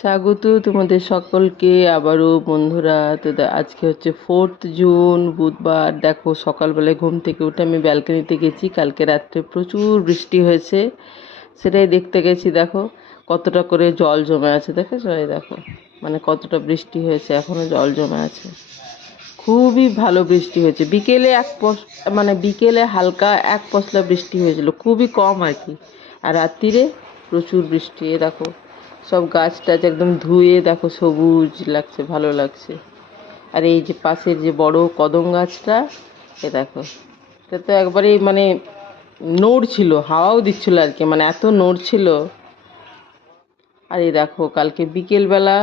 স্বাগত তোমাদের সকলকে আবারও, বন্ধুরা। তো আজকে হচ্ছে ফোর্থ জুন বুধবার। দেখো, সকালবেলায় ঘুম থেকে উঠে আমি ব্যালকনিতে গেছি। কালকে রাত্রে প্রচুর বৃষ্টি হয়েছে। সেটাই দেখতে গেছি, দেখো, কতটা করে জল জমে আছে। দেখেছ? এই দেখো মানে কতটা বৃষ্টি হয়েছে এখনও জল জমে আছে। খুবই ভালো বৃষ্টি হয়েছে। বিকেলে এক পশ মানে বিকেলে হালকা এক পশলা বৃষ্টি হয়েছিল, খুবই কম আর কি। আর রাত্রিরে প্রচুর বৃষ্টি দেখো। সব গাছ টাছ একদম ধুয়ে দেখো সবুজ লাগছে, ভালো লাগছে। আর এই যে পাশের যে বড় কদম গাছটা, এ দেখো। এটা তো একবারে মানে নড়ছিল হাওয়াও দিচ্ছিল আর কি মানে এত নড়ছিল আর এই দেখো, কালকে বিকেলবেলা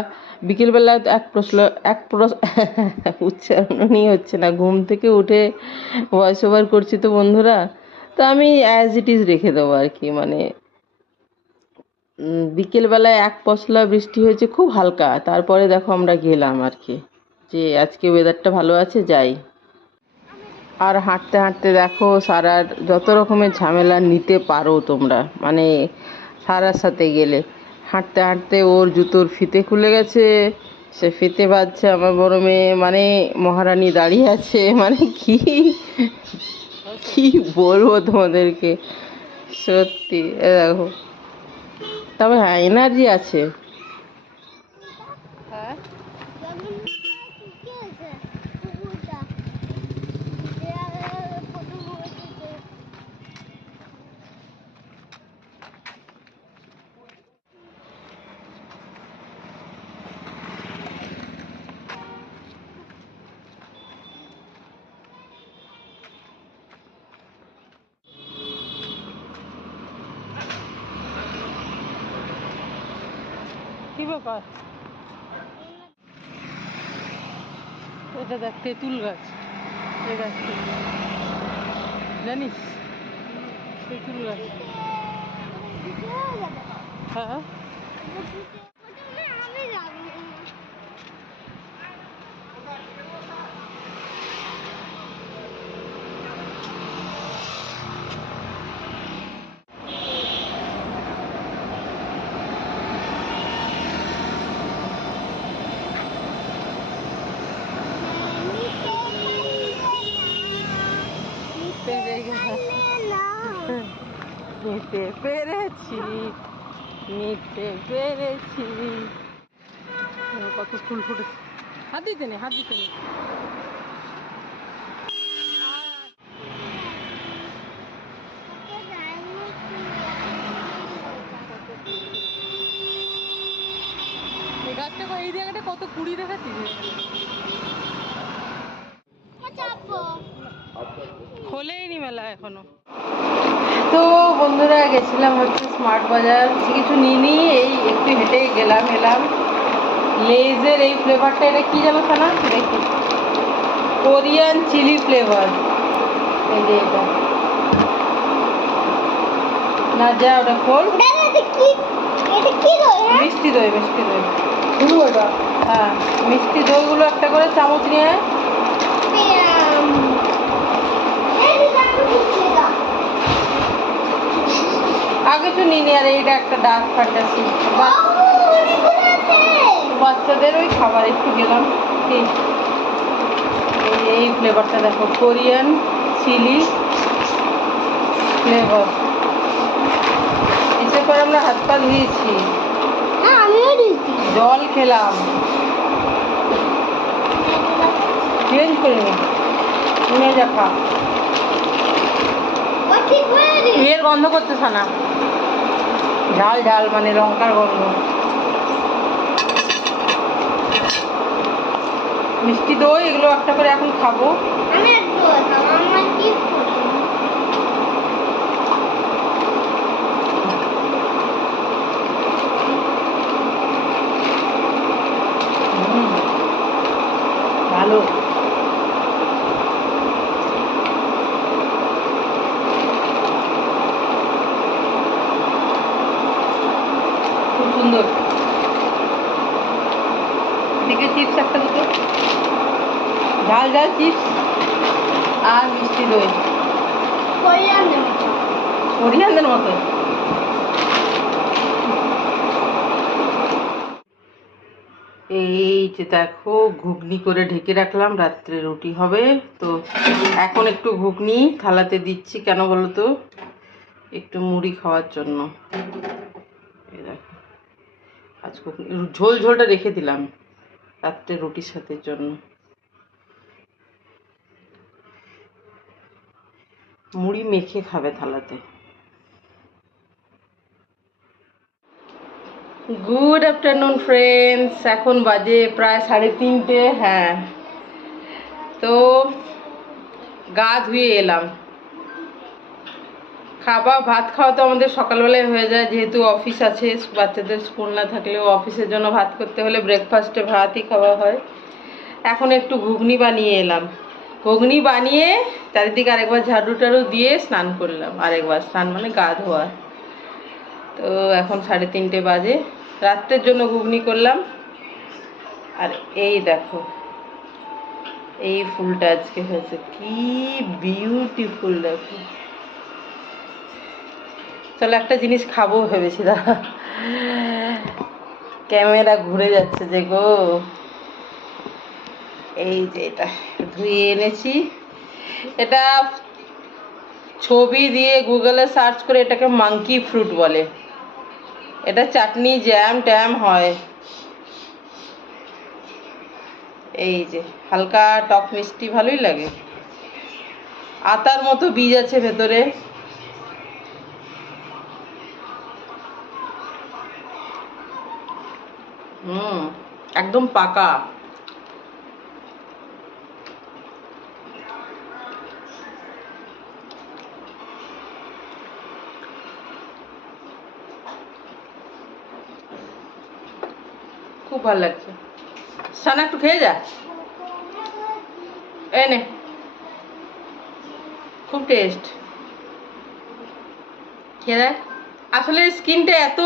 বিকেলবেলা এক প্রশ্ন এক প্রশ্ন উচ্চারণই হচ্ছে না, ঘুম থেকে উঠে ভয়েস ওভার করছি তো বন্ধুরা। তো আমি অ্যাজ ইট ইজ রেখে দেবো আর কি মানে বিকেলবেলায় এক পশলা বৃষ্টি হয়েছে, খুব হালকা। তারপরে দেখো আমরা গেলাম আর কি। যে আজকে ওয়েদারটা ভালো আছে, যাই। আর হাঁটতে হাঁটতে দেখো, সারার যত রকমের ঝামেলা নিতে পারো তোমরা। মানে সারার সাথে গেলে। হাঁটতে হাঁটতে ওর জুতোর ফিতে খুলে গেছে। সে ফিতে বাজছে আমার বড় মেয়ে। মানে মহারানী দাঁড়িয়ে আছে। মানে কি কি বলব তোমাদেরকে? সত্যি, এ দেখো। তবে হ্যাঁ এনার্জি আছে কি ব্যাপার এটা দেখ তেঁতুল গাছ এই গাছটা জানিস তেঁতুল গাছ হ্যাঁ নিতে পেরেছি নিতে পেরেছি। কত ফুল ফুটেছে। হাত দিতে নেই হাত দিতে নেই এই গাছটা এই জায়গাটা কত কুড়ি দেখাচ্ছিস খোলেইনি মেলা এখনও। তো বন্ধুরা গেছিলাম হচ্ছে স্মার্ট বাজার। কিছু নিইনি এই একটু হেঁটে গেলাম এলাম। লেজের এই ফ্লেভারটা এটা কি জানো না দেখি। কোরিয়ান চিলি ফ্লেভার এই যে এটা। না যা ওটা খোল। মিষ্টি দই মিষ্টি দই। হ্যাঁ মিষ্টি দইগুলো একটা করে চামচ নিয়ে তো নিনি আর এইটা একটা ডার্ক ফ্যান্টাসি বাচ্চাদের ওই খাবার একটু গেলাম এই ফ্লেভারটা দেখো কোরিয়ান চিলি ফ্লেভার এসে পর আমরা হাত পা ধুয়েছি। জল খেলাম। চেঞ্জ করে নিয়ে যা খা। এর গন্ধ করতেছে না। ঝাল ঝাল মানে লঙ্কার গন্ধ। মিষ্টি দই এগুলো একটা করে এখন খাব। ভালো খুব সুন্দর এদিকে চিপস একটা দুটো ঝাল ঝাল চিপস আর মিষ্টি দই। কোরিয়ানদের মতো। এই যে দেখো ঘুগনি করে ঢেকে রাখলাম রাত্রে রুটি হবে। তো এখন একটু ঘুগনি থালাতে দিচ্ছি কেন বলো তো? একটু মুড়ি খাওয়ার জন্য। এই দেখো। আজ ঘুগনি ঝোল ঝোলটা রেখে দিলাম রাত্রে রুটির সাথে জন্য। মুড়ি মেখে খাবে থালাতে। গুড আফটারনুন ফ্রেন্ডস এখন বাজে প্রায় সাড়ে তিনটে হ্যাঁ। তো গা ধুয়ে এলাম। খাওয়া, ভাত খাওয়া তো আমাদের সকালবেলায় হয়ে যায়, যেহেতু অফিস আছে, বাচ্চাদের স্কুল না থাকলেও অফিসের জন্য ভাত করতে হলে ব্রেকফাস্টে ভাতই খাওয়া হয়। এখন একটু ঘুগনি বানিয়ে এলাম। ঘুগনি বানিয়ে চারিদিকে আরেকবার ঝাড়ু টাড়ু দিয়ে স্নান করলাম। আরেকবার স্নান মানে গা ধোয়া। তো এখন সাড়ে তিনটে বাজে। রাত্রের জন্য ঘুগনি করলাম। আর এই দেখো, এই ফুলটা আজকে হয়েছে। কি বিউটিফুল দেখো। চলো একটা জিনিস খাব ভেবেছি দাদা ক্যামেরা ঘুরে যাচ্ছে যে গো। এই যে এটা ধুয়ে এনেছি। এটা ছবি দিয়ে গুগলে সার্চ করে এটাকে মাঙ্কি ফ্রুট বলে। এটা চাটনি জ্যাম ট্যাম হয়। এই যে, হালকা টক মিষ্টি ভালোই লাগে। আতার মতো বীজ আছে ভেতরে। হুম, একদম পাকা। খুব ভালো লাগছে। সানা, একটু খেয়ে যা। এনে খুব টেস্ট খেয়ে দেখ। আসলে স্কিনটা এত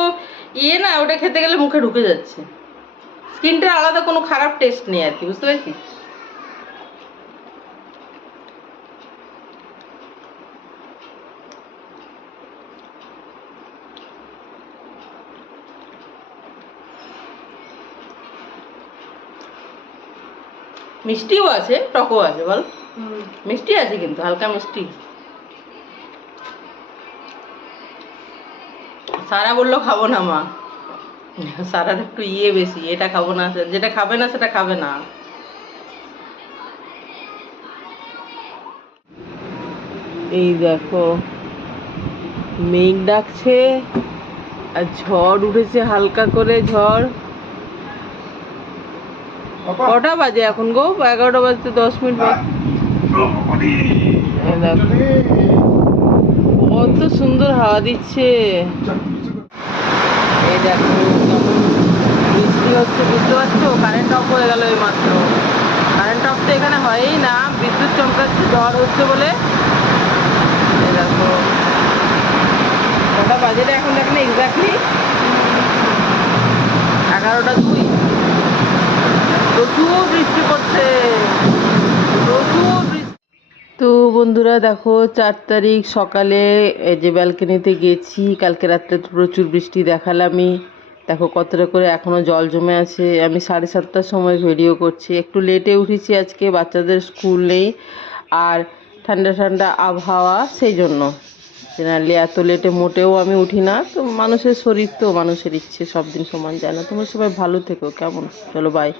ইয়ে না, ওটা খেতে গেলে মুখে ঢুকে যাচ্ছে। স্কিনটার আলাদা কোনো খারাপ টেস্ট নেই আর কি, বুঝতে পেরেছিস? মিষ্টিও আছে টকও আছে বল। মিষ্টি আছে কিন্তু হালকা মিষ্টি। সারা বলল খাব না মা। সারার একটু ইয়ে বেশি এটা খাব না যেটা খাবে না সেটা খাবে না। এই দেখো মেঘ ডাকছে আর ঝড় উঠেছে হালকা করে ঝড়। কটা বাজে এখন গো? এগারোটা বাজতে দশ মিনিট কত সুন্দর হাওয়া দিচ্ছে। এই দেখো, বৃষ্টি হচ্ছে, বুঝতে পারছ? কারেন্ট অফ হয়ে গেল এই মাত্র কারেন্ট অফ তো এখানে হয়ই না, বিদ্যুৎ চমকাচ্ছে, ঝড় হচ্ছে বলে। এই দেখো। কটা বাজে রে এখন দেখলে এক্স্যাক্টলি এগারোটা দুই প্রচুর বৃষ্টি পড়ছে প্রচুর বৃষ্টি তো বন্ধুরা, দেখো, চার তারিখ সকালে এই যে ব্যালকনিতে গেছি। কালকে রাত্রে তো প্রচুর বৃষ্টি দেখালামই। দেখো, কতটা করে এখনও জল জমে আছে। আমি সাড়ে সাতটার সময় ভিডিও করছি। একটু লেটে উঠেছি আজকে, বাচ্চাদের স্কুল নেই। আর ঠান্ডা ঠান্ডা আবহাওয়া, সেই জন্য। জেনারেলি এত লেটে মোটেও আমি উঠি না। তো মানুষের শরীর তো, মানুষের ইচ্ছে, সব দিন সমান যায় না। তোমরা সবাই ভালো থেকো, কেমন? চলো বাই